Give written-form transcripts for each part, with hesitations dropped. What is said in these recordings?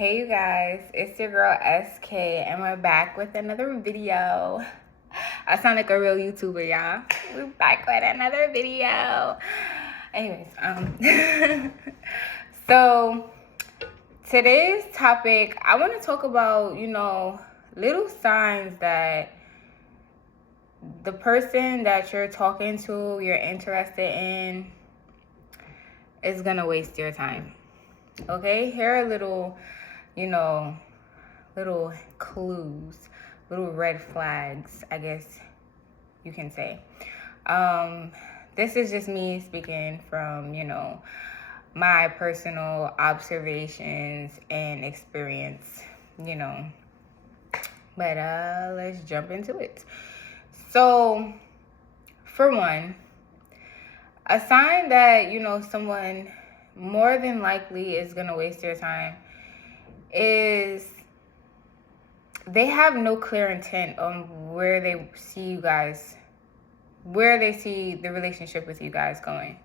Hey you guys, it's your girl SK and we're back with another video. I sound like a real YouTuber, y'all. We're back with another video. Anyways, so today's topic, I want to talk about, little signs that the person that you're talking to, you're interested in, is gonna waste your time. Okay, here are little clues, little red flags, I guess you can say. This is just me speaking from, my personal observations and experience, But let's jump into it. So, for one, a sign that, someone more than likely is going to waste your time is they have no clear intent on where they see you guys, where they see the relationship with you guys going.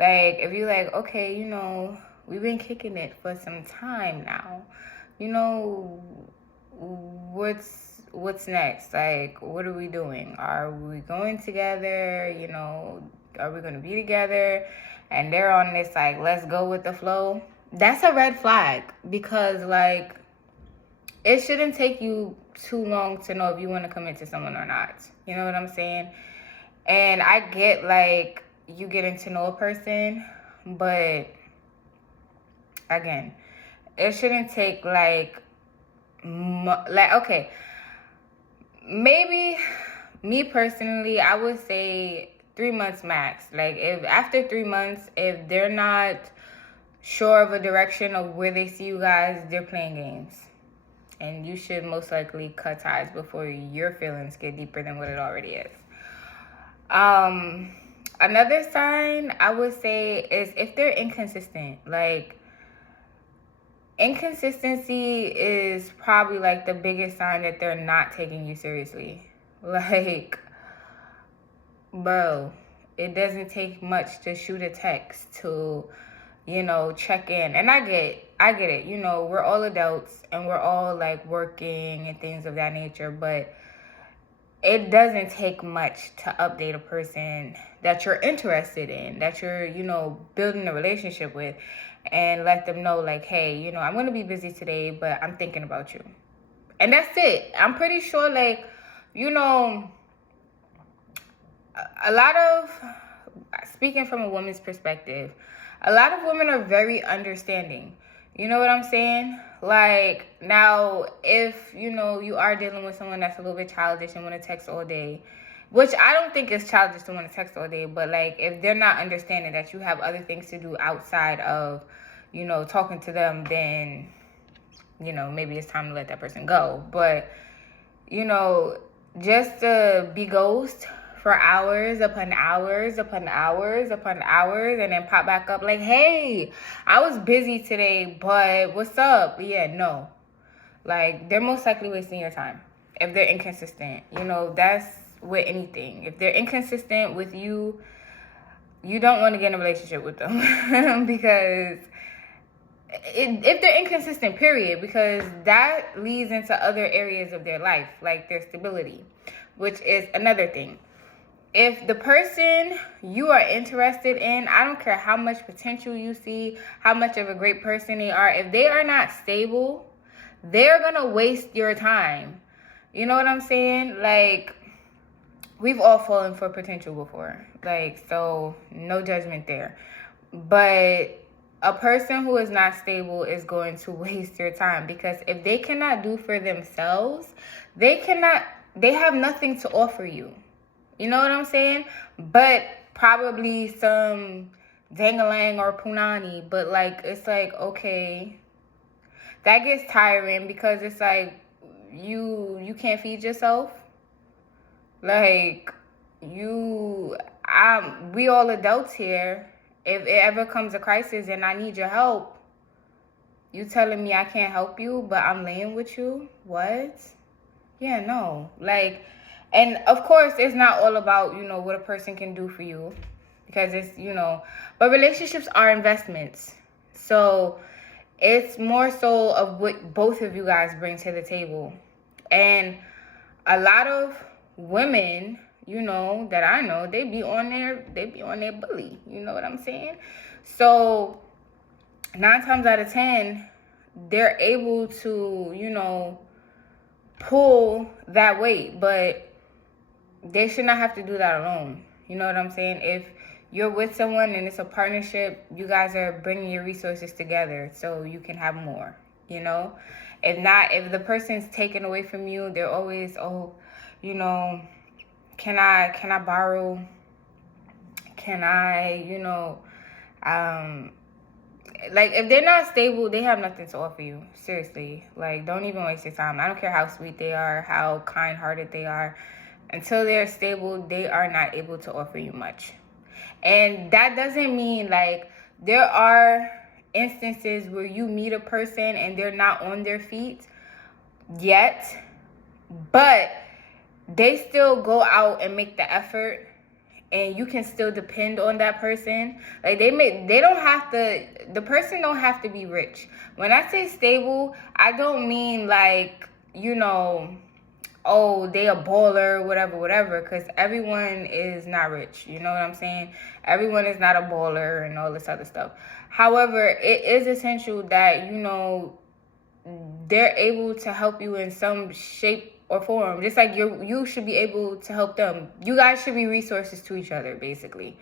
Like, if you're like, okay, we've been kicking it for some time now, what's next? Like, what are we doing? Are we going together? Are we going to be together? And they're on this, like, let's go with the flow. That's a red flag because, like, it shouldn't take you too long to know if you want to commit to someone or not. You know what I'm saying? And I get, like, you getting to know a person, but, again, it shouldn't take, okay, maybe me personally, I would say 3 months max. Like, if after 3 months, if they're not sure of a direction of where they see you guys, they're playing games. And you should most likely cut ties before your feelings get deeper than what it already is. Another sign I would say is if they're inconsistent. Like, inconsistency is probably, like, the biggest sign that they're not taking you seriously. Like, bro, it doesn't take much to shoot a text, to, check in. And I get it. We're all adults and we're all, like, working and things of that nature. But it doesn't take much to update a person that you're interested in, that you're, building a relationship with, and let them know, like, hey, I'm going to be busy today, but I'm thinking about you. And that's it. I'm pretty sure, like, a lot of, speaking from a woman's perspective, a lot of women are very understanding. You know what I'm saying? Like, now, if, you are dealing with someone that's a little bit childish and want to text all day, which I don't think is childish to want to text all day, but, like, if they're not understanding that you have other things to do outside of, talking to them, then, maybe it's time to let that person go. But, just to be ghost for hours upon hours upon hours upon hours and then pop back up like, hey, I was busy today, but what's up? Yeah, no. Like, they're most likely wasting your time if they're inconsistent. That's with anything. If they're inconsistent with you, you don't want to get in a relationship with them because if they're inconsistent, period, because that leads into other areas of their life, like their stability, which is another thing. If the person you are interested in, I don't care how much potential you see, how much of a great person they are, if they are not stable, they're going to waste your time. You know what I'm saying? Like, we've all fallen for potential before. Like, so no judgment there. But a person who is not stable is going to waste your time because if they cannot do for themselves, they have nothing to offer you. You know what I'm saying? But probably some dangalang or punani. But, like, it's like, okay, that gets tiring because it's like you can't feed yourself. Like, we all adults here. If it ever comes a crisis and I need your help, you telling me I can't help you, but I'm laying with you? What? Yeah, no. Like, and of course, it's not all about, what a person can do for you because it's, but relationships are investments. So It's more so of what both of you guys bring to the table. And a lot of women, you know, that I know, they be on their bully. You know what I'm saying? So 9 times out of 10, they're able to, you know, pull that weight, but they should not have to do that alone. You know what I'm saying? If you're with someone and it's a partnership, you guys are bringing your resources together so you can have more, you know? If not, if the person's taken away from you, they're always, oh, you know, can I borrow? Can I, you know, like, if they're not stable, they have nothing to offer you. Seriously. Like, don't even waste your time. I don't care how sweet they are, how kind-hearted they are. Until they're stable, they are not able to offer you much. And that doesn't mean, like, there are instances where you meet a person and they're not on their feet yet, but they still go out and make the effort, and you can still depend on that person. Like, the person don't have to be rich. When I say stable, I don't mean like, you know, oh, they a baller, whatever, because everyone is not rich. You know what I'm saying? Everyone is not a baller and all this other stuff. However, it is essential that, you know, they're able to help you in some shape or form. Just like you should be able to help them. You guys should be resources to each other, basically.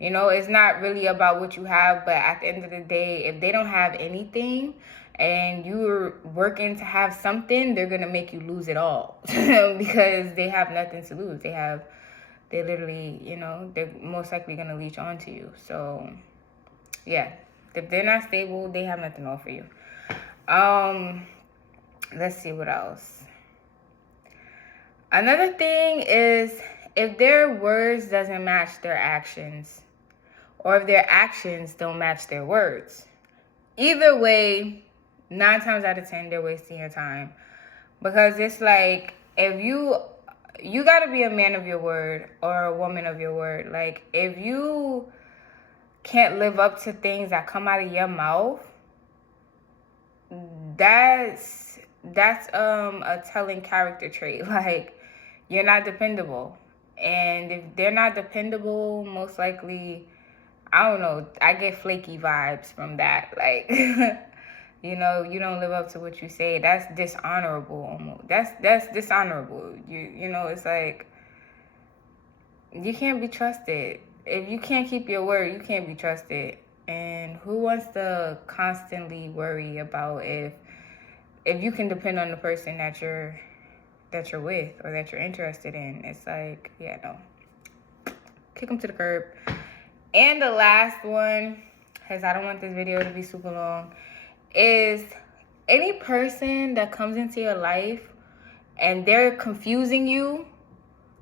You know, it's not really about what you have, but at the end of the day, if they don't have anything and you're working to have something, they're gonna make you lose it all because they have nothing to lose. They literally, you know, they're most likely gonna leech onto you. So yeah, if they're not stable, they have nothing to offer you. Let's see what else. Another thing is if their words doesn't match their actions, or if their actions don't match their words. Either way, 9 times out of 10, they're wasting your time. Because it's like, if you got to be a man of your word or a woman of your word. Like, if you can't live up to things that come out of your mouth, that's a telling character trait. Like, you're not dependable. And if they're not dependable, most likely, I don't know, I get flaky vibes from that. Like, you know, you don't live up to what you say. That's dishonorable almost. That's dishonorable. You know, it's like, you can't be trusted. If you can't keep your word, you can't be trusted. And who wants to constantly worry about if you can depend on the person that you're with or that you're interested in? It's like, yeah, no. Kick them to the curb. And the last one, because I don't want this video to be super long, is any person that comes into your life and they're confusing you,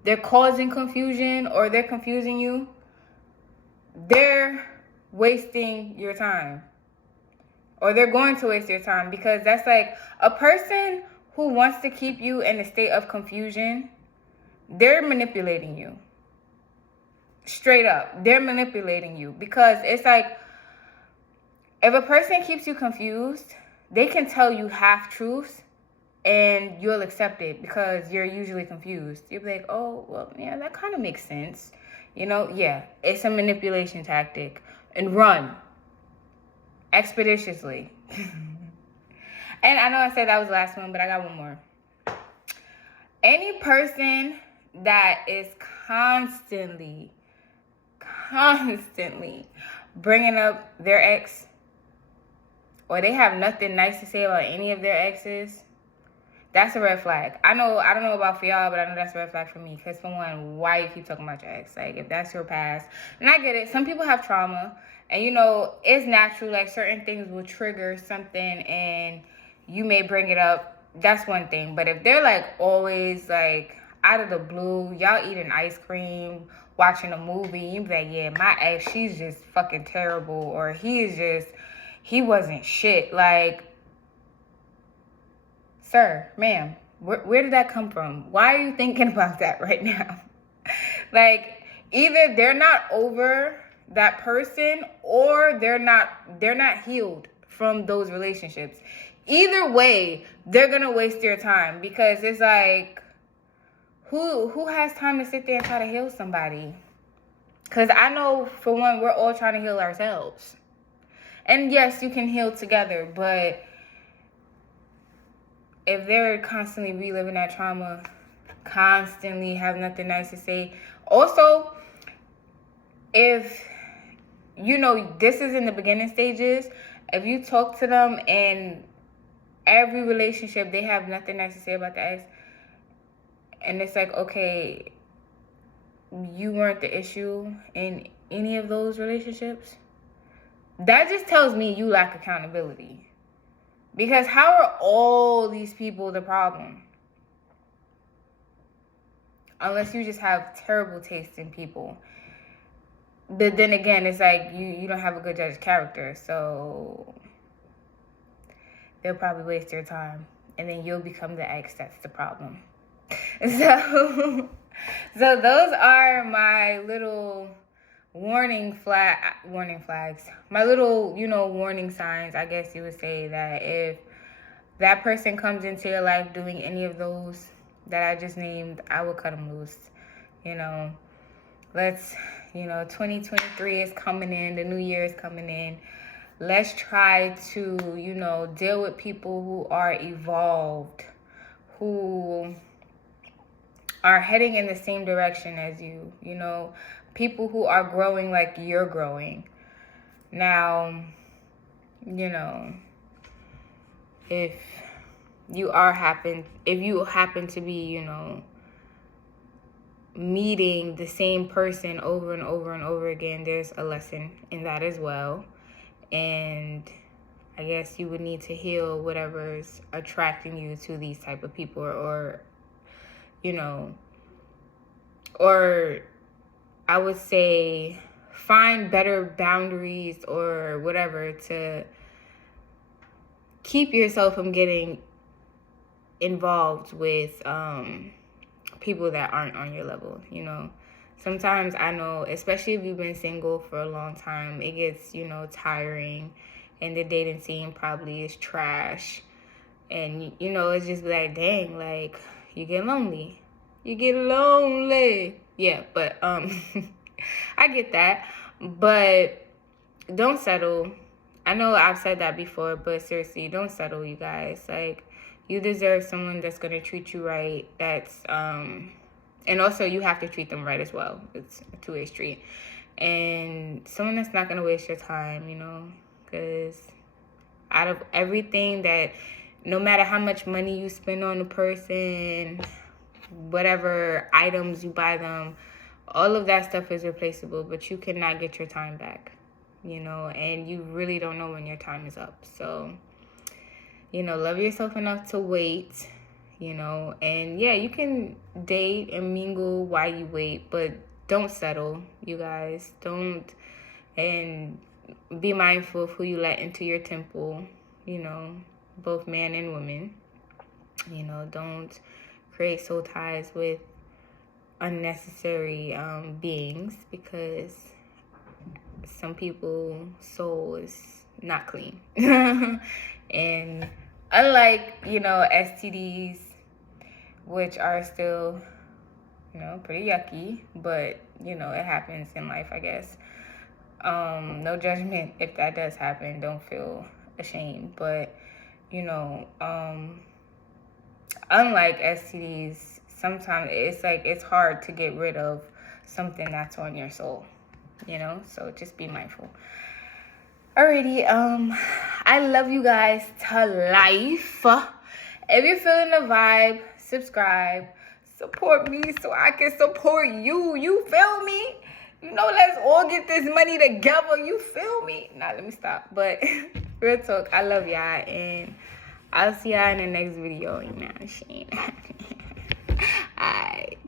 they're causing confusion, or they're confusing you, they're wasting your time. Or they're going to waste your time, because that's like a person who wants to keep you in a state of confusion, they're manipulating you. Straight up, they're manipulating you, because it's like, if a person keeps you confused, they can tell you half truths and you'll accept it because you're usually confused. You'll be like, oh, well, yeah, that kind of makes sense. You know, yeah, it's a manipulation tactic. And run expeditiously. And I know I said that was the last one, but I got one more. Any person that is constantly bringing up their ex, or they have nothing nice to say about any of their exes, that's a red flag. I don't know about for y'all, but I know that's a red flag for me. Because for one, why you keep talking about your ex? Like, if that's your past. And I get it. Some people have trauma. And, you know, it's natural. Like, certain things will trigger something and you may bring it up. That's one thing. But if they're, like, always, like, out of the blue, y'all eating ice cream, watching a movie, you be like, yeah, my ex, she's just fucking terrible. Or he wasn't shit. Like, sir, ma'am, where did that come from? Why are you thinking about that right now? Like, either they're not over that person, or they're not healed from those relationships. Either way, they're gonna waste your time, because it's like, who has time to sit there and try to heal somebody? Because I know, for one, we're all trying to heal ourselves. And yes, you can heal together, but if they're constantly reliving that trauma, constantly have nothing nice to say. Also, if you know this is in the beginning stages, if you talk to them and every relationship they have nothing nice to say about the ex, and it's like, okay, you weren't the issue in any of those relationships, that just tells me you lack accountability. Because how are all these people the problem? Unless you just have terrible taste in people. But then again, it's like you don't have a good judge of character, so they'll probably waste your time, and then you'll become the ex that's the problem. So those are my little warning flags. My little, warning signs, I guess you would say, that if that person comes into your life doing any of those that I just named, I will cut them loose. 2023 is coming in, the new year is coming in. Let's try to, deal with people who are evolved, who are heading in the same direction as you, people who are growing like you're growing. Now, if you happen to be, meeting the same person over and over and over again, there's a lesson in that as well. And I guess you would need to heal whatever's attracting you to these type of people, or I would say find better boundaries or whatever to keep yourself from getting involved with people that aren't on your level. Sometimes, I know, especially if you've been single for a long time, it gets, tiring, and the dating scene probably is trash. And, it's just like, dang, like, you get lonely. Yeah, but, I get that. But don't settle. I know I've said that before, but seriously, don't settle, you guys. Like, you deserve someone that's going to treat you right. That's, and also you have to treat them right as well. It's a two-way street. And someone that's not going to waste your time, because out of everything that, no matter how much money you spend on a person, whatever items you buy them, all of that stuff is replaceable, but you cannot get your time back, and you really don't know when your time is up. So, love yourself enough to wait, and yeah, you can date and mingle while you wait, but don't settle, you guys. Don't, and be mindful of who you let into your temple, both man and woman. Don't create soul ties with unnecessary beings, because some people's soul is not clean. And unlike, STDs, which are still, pretty yucky, but, it happens in life, I guess. No judgment if that does happen. Don't feel ashamed. But, unlike STDs, sometimes it's hard to get rid of something that's on your soul, so just be mindful. Alrighty, I love you guys to life. If you're feeling the vibe, subscribe, support me so I can support you. You feel me? Let's all get this money together. You feel me? Nah, let me stop. But real talk, I love y'all, and I'll see y'all in the next video. Alright.